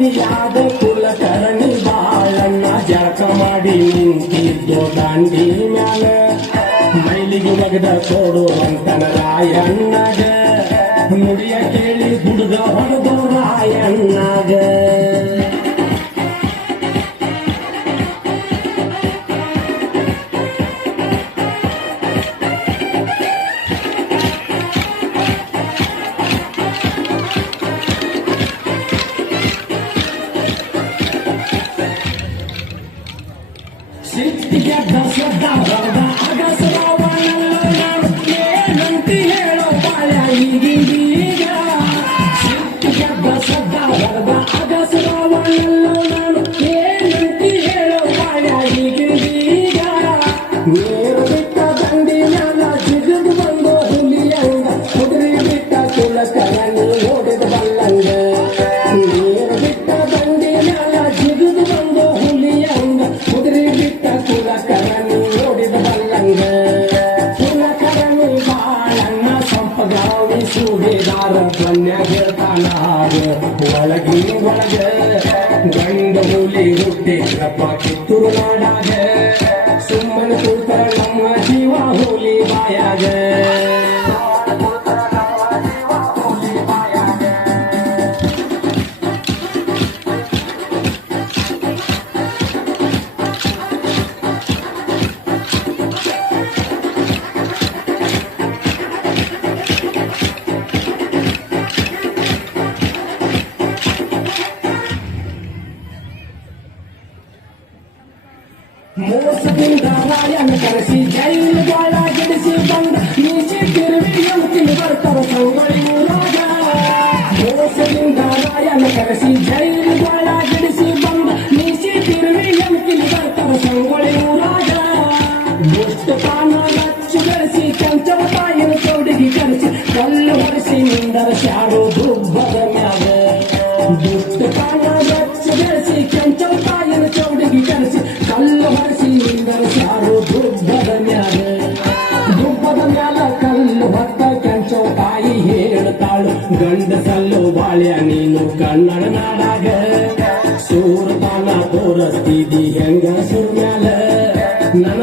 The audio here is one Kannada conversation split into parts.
ನದಿಯಾದ ಕುಲಕರ್ಣಿ ಬಾಳಣ್ಣ ಜಳಕ ಮಾಡಿ ನಿಂತಿದ್ದೋ ದಾಂಡಿ ಮ್ಯಾಲ. ಮೈಲಿಗೆ ನಗದ ಕೊಡುವಂತನ ರಾಯಣ್ಣಗ ಸಿಟ್ಟಿಗೆ ದಸದ ಹೊರದ ಅಗಸರವನಲ್ಲ ನಾನು ಏನಂತಿ ಹೇಳೋ ಬಾಳ ಈಗೀಗ ಸಿಟ್ಟಿಗೆ ದಸದ ಹೊರದ ಅಗಸರವನಲ್ಲ ನಾನು ಏನಂತಿ ಹೇಳೋ ಬಾಳ ಈಗೀಗ ಗೆಳ್ತಾನಾಗ ಒಳಗಿ ಒಳಗ ಗಂಡ ಹುಲಿ ಹುಟ್ಟಿದ್ರಪ್ಪ ಕಿತ್ತೂರು ನಾಡಾಗ ಸುಮ್ಮನೆ ಕೂತರ ನಮ್ಮ ಜೀವ ಹುಲಿ ಬಾಯಾಗ ರಾಯನ ಕರೆಸಿ ಜೈಲು ಬಾಳ ಗೆಡಿಸಿ ಬಂದ ನೀಚೆ ತಿರುವಿ ಅಂತಿನ ಬರ್ತಾವ ಸಂಗೊಳ್ಳಿ ಊರಾಗ ಮೋಸದಿಂದ ರಾಯನ ಕರೆಸಿ ಜೈಲು ಬಾಳ ಗೆಡಿಸಿ ಬಂದ ನೀಚೆ ತಿರುವಿ ಅಂತಿನ ಬರ್ತಾವ ಸಂಗೊಳ್ಳಿ ಊರಾಗ ದುಷ್ಟ ಪಾನ ಲಚ್ಚು ಬೆಳೆಸಿ ಕಂಚವ ತಾಯಿನ ಚೌಡಿಗೆ ಕರೆಸಿ ಕಲ್ಲು ಹೊರಿಸಿ ನಿಂದರ ಶಾಡು ಹೇಳ್ತಾಳು ಗಂಡಸಲ್ಲು ಬಾಳ್ಯ ನೀನು ಕನ್ನಡ ನಾಡಾಗ. ಸೂರತಾನ ತೋರಸ್ತಿದಿ ಹೆಂಗ ಸುರ್ಮ್ಯಾಲ ನನ್ನ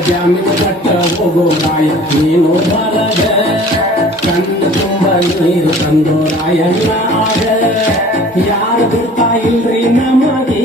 ಸುಬೇದಾರಗ ಜಾಮೀನ ಕಟ್ಟ ಹೋಗೋ ರಾಯ ನೀನು ಬರಗ ಕಣ್ಣು ತುಂಬ ನೀರು ತಂದು ರಾಯಣ್ಣ ಆಗ ಯಾರು ಗೊತ್ತಾ ಇಲ್ರಿ ನಮಗೆ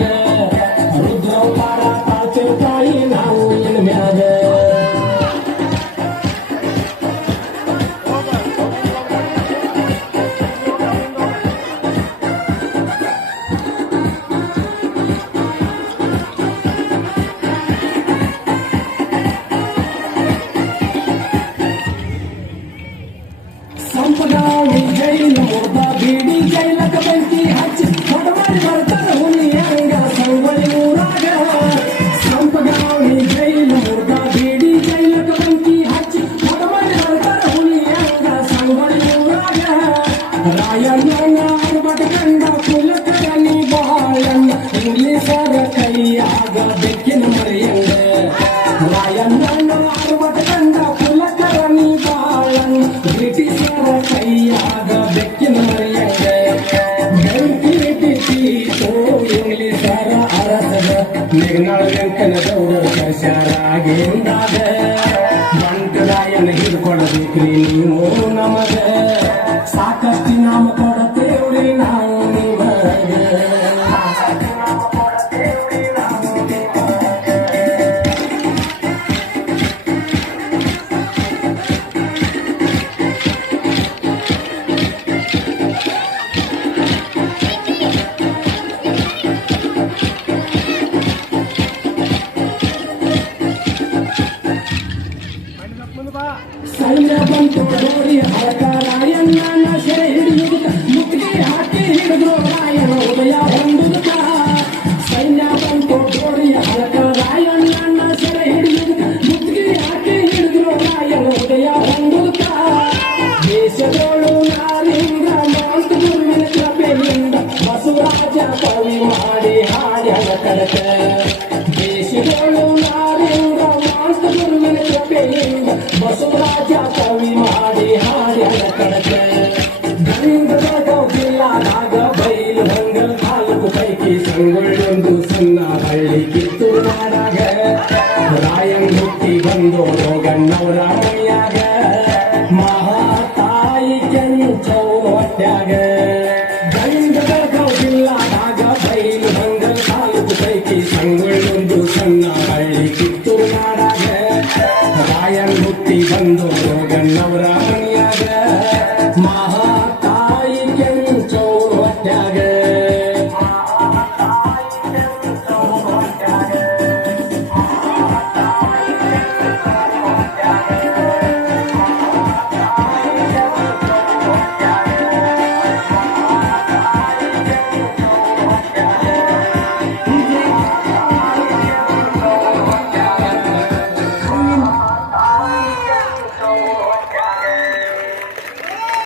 ಇಂಗ್ಲಿಷರ ಅರಸದ ನಿರ್ನಾಳ ವೆಂಕನ ಗೌಡರ ಕರ್ಷರಾಗಿಂದಾಗ ಬಂಟರಾಯನ ಹಿಡ್ಕೊಡಬೇಕ್ರಿ ನೀವು ನಮಗ. ಸಾಕಷ್ಟು ನಾಮ Yeah, ಕೃಪೆಯಿಂದ ಬಸವರಾಜ ಕವಿ ಮಾಡಿ ಹಾಡ್ಯಾನ ಕಡಕ ಗಂಗದ ನಾಗ ಬೈಲು ಹಂಗಲ್ ನಾಲ್ಕು ಪೈಕಿ ಸಂಗೊಳ್ಳೊಂದು ಸಣ್ಣ ಹಳ್ಳಿ ಕಿತ್ತು ನಾಡಾಗ ರಾಯಂ ಹುಟ್ಟಿ ಬಂದು ಗಣ್ಣವರ ಮೈಯಾಗ ಮಹಾತಾಯಿ